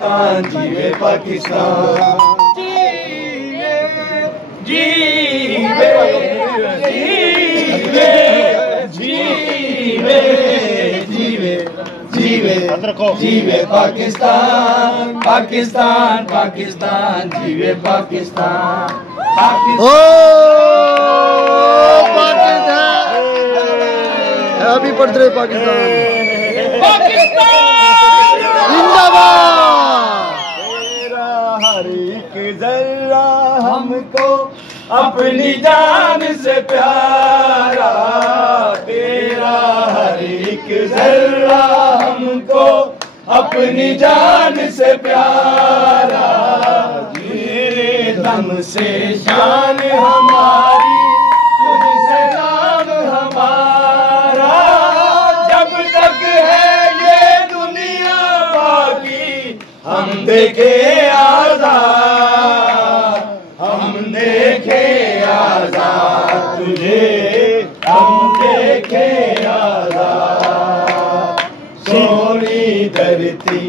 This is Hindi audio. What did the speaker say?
जीवे पाकिस्तान, जीवे जीवे जीवे जीवे जीवे जीवे पाकिस्तान, पाकिस्तान पाकिस्तान, जीवे पाकिस्तान, पाकिस्तान। हैप्पी बर्थडे पाकिस्तान, जिंदाबाद। तेरा हर एक जर्रा हमको अपनी जान से प्यारा, तेरा हर एक जर्रा हमको अपनी जान से प्यारा, तेरे दम से शान हमारी, तुझसे नाम हमारा, जब तक है ये दुनिया बाकी हम देखे आजाद, हम देखे आजाद तुझे, हम देखे आजाद, सोनी धरती